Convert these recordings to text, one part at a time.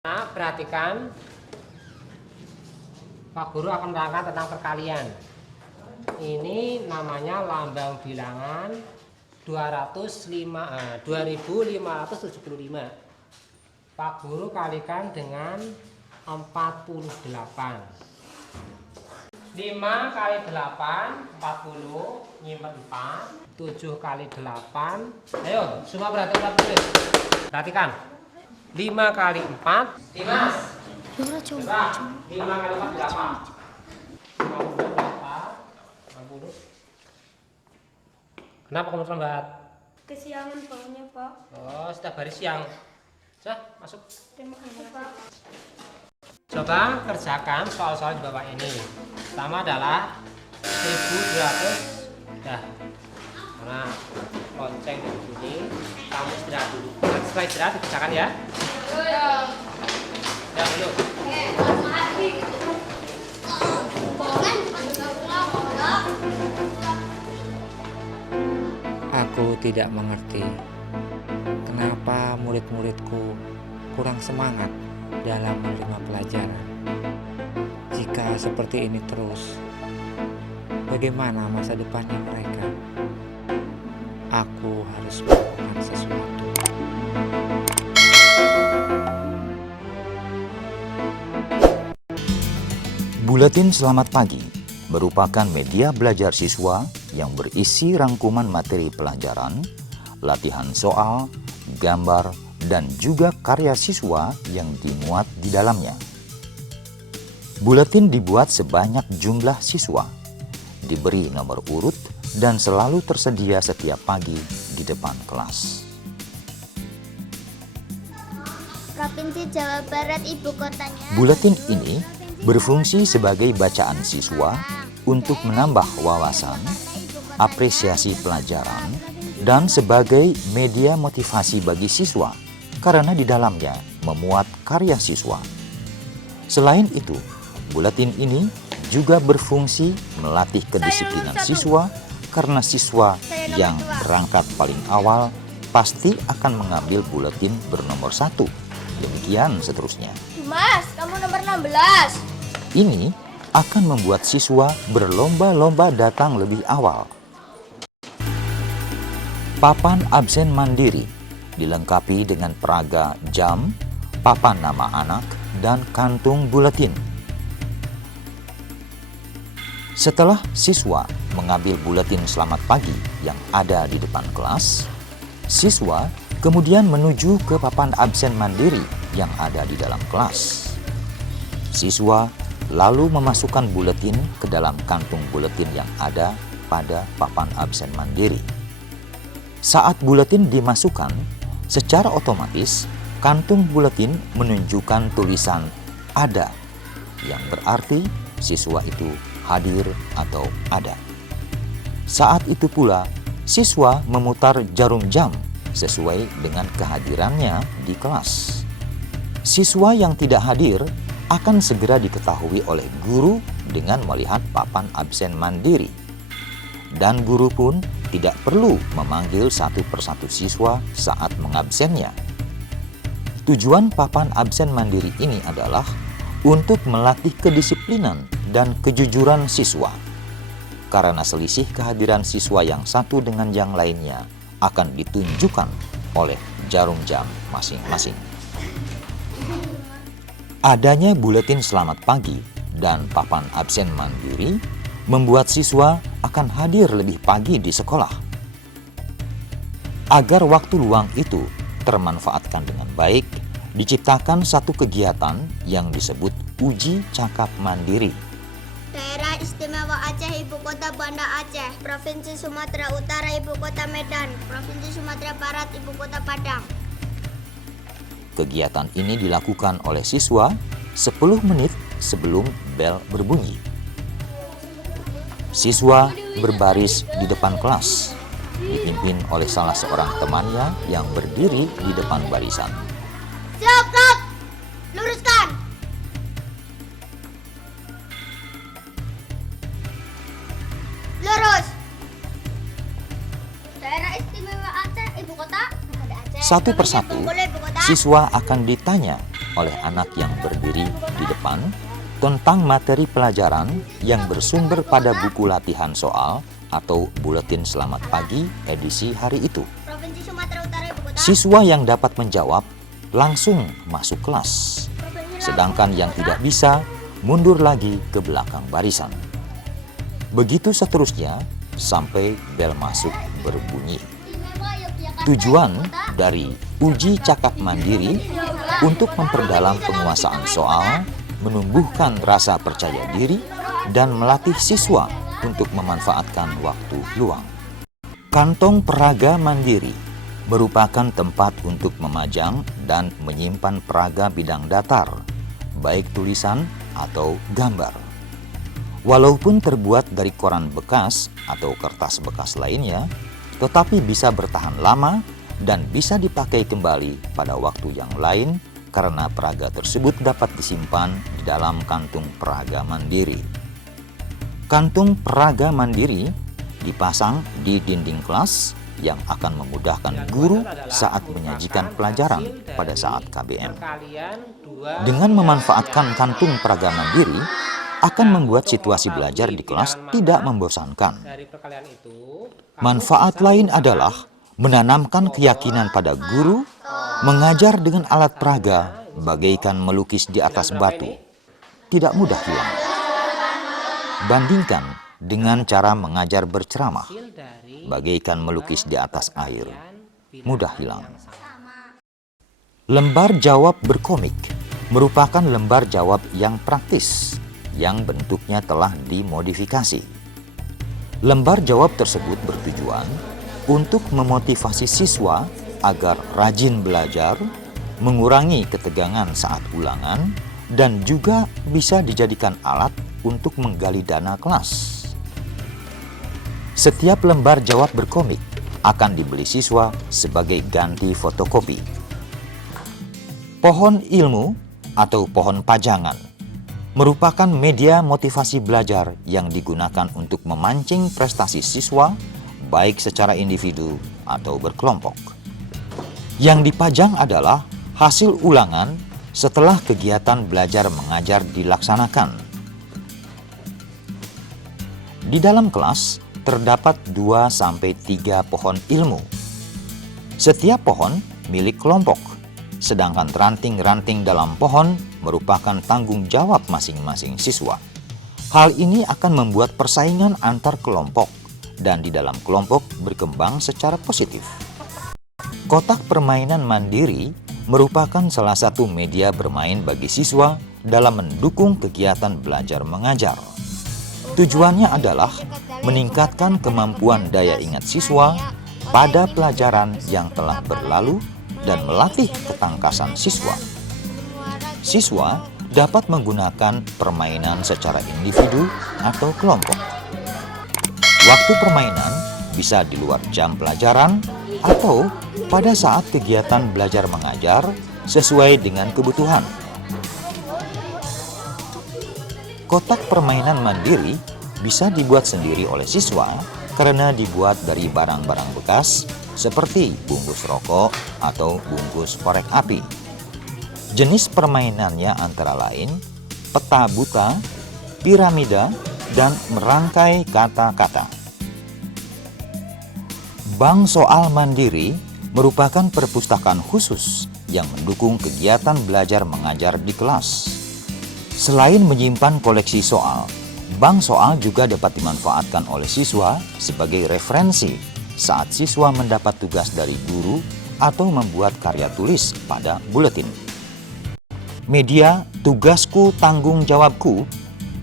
Nah, perhatikan, Pak Guru akan menerangkan tentang perkalian. Ini namanya lambang bilangan 2575. Pak Guru kalikan dengan 48. 5 kali 8, 40, nyimpen 4, 7 kali 8. Ayo, semua perhatikan. Perhatikan. 5 kali 4, Dimas. Coba. 5 kali 4 berapa? 50 berapa? 50. Kenapa kamu terlambat? Kesiangan baunya, Pak. Oh, setiap hari siang. Sudah, masuk. Terima kasih, Pak. Coba kerjakan soal-soal di bawah ini. Pertama adalah 1200. Dah. Nah, lonceng bunyi. Kamu istirahat dulu. Setelah istirahat dikerjakan ya. Ya dulu. Aku tidak mengerti kenapa murid-muridku kurang semangat dalam menerima pelajaran. Jika seperti ini terus, bagaimana masa depannya mereka? Aku harus melakukan sesuatu. Buletin Selamat Pagi merupakan media belajar siswa yang berisi rangkuman materi pelajaran, latihan soal, gambar, dan juga karya siswa yang dimuat di dalamnya. Buletin dibuat sebanyak jumlah siswa, diberi nomor urut, dan selalu tersedia setiap pagi di depan kelas. Provinsi Jawa Barat, ibu kotanya. Buletin ini berfungsi sebagai bacaan siswa untuk menambah wawasan, apresiasi pelajaran, dan sebagai media motivasi bagi siswa karena di dalamnya memuat karya siswa. Selain itu, buletin ini juga berfungsi melatih kedisiplinan siswa karena siswa yang berangkat paling awal pasti akan mengambil buletin bernomor 1. Demikian seterusnya. Mas, kamu nomor 16. Ini akan membuat siswa berlomba-lomba datang lebih awal. Papan absen mandiri dilengkapi dengan peraga jam, papan nama anak, dan kantung buletin. Setelah siswa mengambil buletin selamat pagi yang ada di depan kelas, siswa kemudian menuju ke papan absen mandiri yang ada di dalam kelas. Siswa lalu memasukkan buletin ke dalam kantung buletin yang ada pada papan absen mandiri. Saat buletin dimasukkan, secara otomatis kantung buletin menunjukkan tulisan "ada", yang berarti siswa itu hadir atau ada. Saat itu pula, siswa memutar jarum jam sesuai dengan kehadirannya di kelas. Siswa yang tidak hadir akan segera diketahui oleh guru dengan melihat papan absen mandiri. Dan guru pun tidak perlu memanggil satu persatu siswa saat mengabsennya. Tujuan papan absen mandiri ini adalah untuk melatih kedisiplinan dan kejujuran siswa. Karena selisih kehadiran siswa yang satu dengan yang lainnya akan ditunjukkan oleh jarum jam masing-masing. Adanya buletin selamat pagi dan papan absen mandiri membuat siswa akan hadir lebih pagi di sekolah. Agar waktu luang itu termanfaatkan dengan baik, diciptakan satu kegiatan yang disebut uji cakap mandiri. Daerah Istimewa Aceh, ibu kota Banda Aceh. Provinsi Sumatera Utara, ibu kota Medan. Provinsi Sumatera Barat, ibu kota Padang. Kegiatan ini dilakukan oleh siswa 10 menit sebelum bel berbunyi. Siswa berbaris di depan kelas, dipimpin oleh salah seorang temannya yang berdiri di depan barisan. Siap, luruskan. Lurus. Daerah Istimewa Aceh, ibu kota. Satu persatu, siswa akan ditanya oleh anak yang berdiri di depan tentang materi pelajaran yang bersumber pada buku latihan soal atau buletin selamat pagi edisi hari itu. Provinsi Sumatera Utara Ibu Kota. Siswa yang dapat menjawab langsung masuk kelas, sedangkan yang tidak bisa mundur lagi ke belakang barisan. Begitu seterusnya sampai bel masuk berbunyi. Tujuan dari uji cakap mandiri untuk memperdalam penguasaan soal, menumbuhkan rasa percaya diri, dan melatih siswa untuk memanfaatkan waktu luang. Kantong peraga mandiri merupakan tempat untuk memajang dan menyimpan peraga bidang datar, baik tulisan atau gambar. Walaupun terbuat dari koran bekas atau kertas bekas lainnya, tetapi bisa bertahan lama dan bisa dipakai kembali pada waktu yang lain karena peraga tersebut dapat disimpan di dalam kantung peraga mandiri. Kantung peraga mandiri dipasang di dinding kelas yang akan memudahkan guru saat menyajikan pelajaran pada saat KBM. Dengan memanfaatkan kantung peraga mandiri, akan membuat situasi belajar di kelas tidak membosankan. Manfaat lain adalah menanamkan keyakinan pada guru. Mengajar dengan alat peraga bagaikan melukis di atas batu, tidak mudah hilang. Bandingkan dengan cara mengajar berceramah, bagaikan melukis di atas air, mudah hilang. Lembar jawab berkomik merupakan lembar jawab yang praktis, yang bentuknya telah dimodifikasi. Lembar jawab tersebut bertujuan untuk memotivasi siswa agar rajin belajar, mengurangi ketegangan saat ulangan, dan juga bisa dijadikan alat untuk menggali dana kelas. Setiap lembar jawab berkomik akan dibeli siswa sebagai ganti fotokopi. Pohon ilmu atau pohon pajangan merupakan media motivasi belajar yang digunakan untuk memancing prestasi siswa, baik secara individu atau berkelompok. Yang dipajang adalah hasil ulangan setelah kegiatan belajar mengajar dilaksanakan. Di dalam kelas terdapat 2-3 pohon ilmu. Setiap pohon milik kelompok, sedangkan ranting-ranting dalam pohon merupakan tanggung jawab masing-masing siswa. Hal ini akan membuat persaingan antar kelompok dan di dalam kelompok berkembang secara positif. Kotak permainan mandiri merupakan salah satu media bermain bagi siswa dalam mendukung kegiatan belajar mengajar. Tujuannya adalah meningkatkan kemampuan daya ingat siswa pada pelajaran yang telah berlalu dan melatih ketangkasan siswa. Siswa dapat menggunakan permainan secara individu atau kelompok. Waktu permainan bisa di luar jam pelajaran atau pada saat kegiatan belajar mengajar sesuai dengan kebutuhan. Kotak permainan mandiri bisa dibuat sendiri oleh siswa karena dibuat dari barang-barang bekas seperti bungkus rokok atau bungkus korek api. Jenis permainannya antara lain peta buta, piramida, dan merangkai kata-kata. Bank soal mandiri merupakan perpustakaan khusus yang mendukung kegiatan belajar mengajar di kelas. Selain menyimpan koleksi soal, bank soal juga dapat dimanfaatkan oleh siswa sebagai referensi saat siswa mendapat tugas dari guru atau membuat karya tulis pada buletin. Media Tugasku Tanggung Jawabku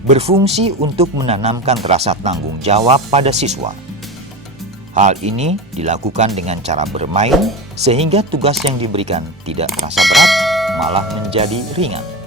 berfungsi untuk menanamkan rasa tanggung jawab pada siswa. Hal ini dilakukan dengan cara bermain sehingga tugas yang diberikan tidak terasa berat, malah menjadi ringan.